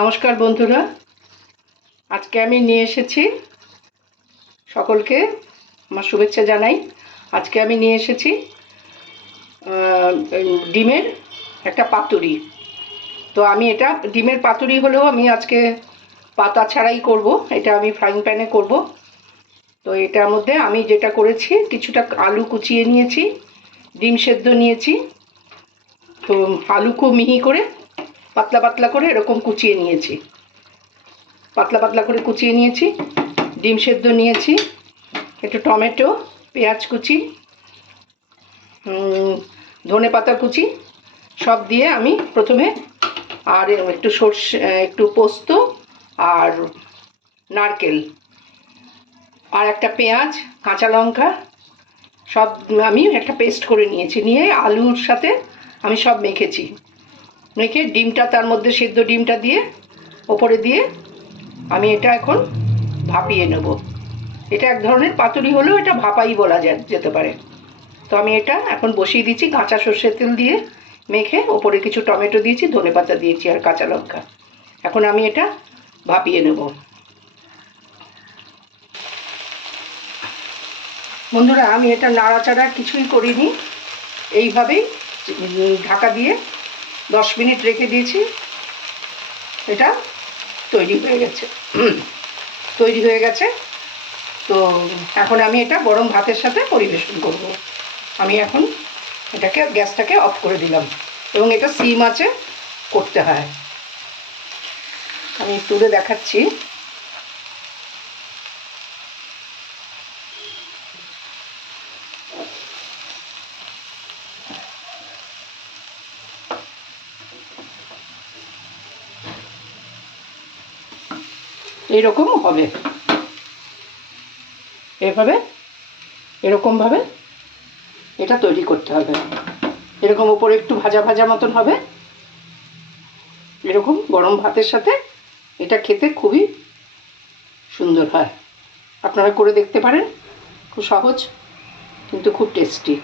নমস্কার বন্ধুরা, আজকে আমি নিয়ে এসেছি সকলকে আমার শুভেচ্ছা জানাই। আজকে আমি নিয়ে এসেছি ডিমের একটা পাতুরি। তো আমি এটা ডিমের পাতুরি হলেও আমি আজকে পাতা ছাড়াই করব, এটা আমি ফ্রাইং প্যানে করব। তো এটার মধ্যে আমি যেটা করেছি, কিছুটা আলু কুচিয়ে নিয়েছি, ডিম সেদ্ধ নিয়েছি। তো আলু খুব মিহি করে পাতলা পাতলা করে এরকম কুচিয়ে নিয়েছি, পাতলা পাতলা করে কুচিয়ে নিয়েছি। ডিম সেদ্ধ নিয়েছি, একটু টমেটো, পেঁয়াজ কুচি, ধনে পাতা কুচি সব দিয়ে আমি প্রথমে, আর একটু সর্ষে, একটু পোস্ত আর নারকেল আর একটা পেঁয়াজ, কাঁচা লঙ্কা সব আমি একটা পেস্ট করে নিয়েছি। নিয়ে আলুর সাথে আমি সব মেখেছি। মেখে ডিমটা তার মধ্যে, সেদ্ধ ডিমটা দিয়ে ওপরে দিয়ে আমি এটা এখন ভাপিয়ে নেব। এটা এক ধরনের পাতুরি হলেও এটা ভাপাই বলা যেতে পারে। তো আমি এটা এখন বসিয়ে দিচ্ছি, কাঁচা সর্ষের তেল দিয়ে মেখে ওপরে কিছু টমেটো দিয়েছি, ধনেপাতা দিয়েছি আর কাঁচা লঙ্কা। এখন আমি এটা ভাপিয়ে নেব। বন্ধুরা, আমি এটা নাড়াচাড়া কিছুই করিনি, এইভাবেই ঢাকা দিয়ে 10 মিনিট রেখে দিয়েছি। এটা তৈরি হয়ে গেছে। তৈরি হয়ে গেছে। তো এখন আমি এটা গরম ভাতের সাথে পরিবেশন করব। আমি এখন এটাকে, গ্যাসটাকে অফ করে দিলাম, এবং এটা সিম আঁচে করতে হয়। আমি তুলে দেখাচ্ছি। এইরকম হবে, এভাবে এরকমভাবে এটা তৈরি করতে হবে। এরকম উপরে একটু ভাজা ভাজা মতন হবে। এরকম গরম ভাতের সাথে এটা খেতে খুবই সুন্দর হয়। আপনারা করে দেখতে পারেন, খুব সহজ কিন্তু খুব টেস্টি।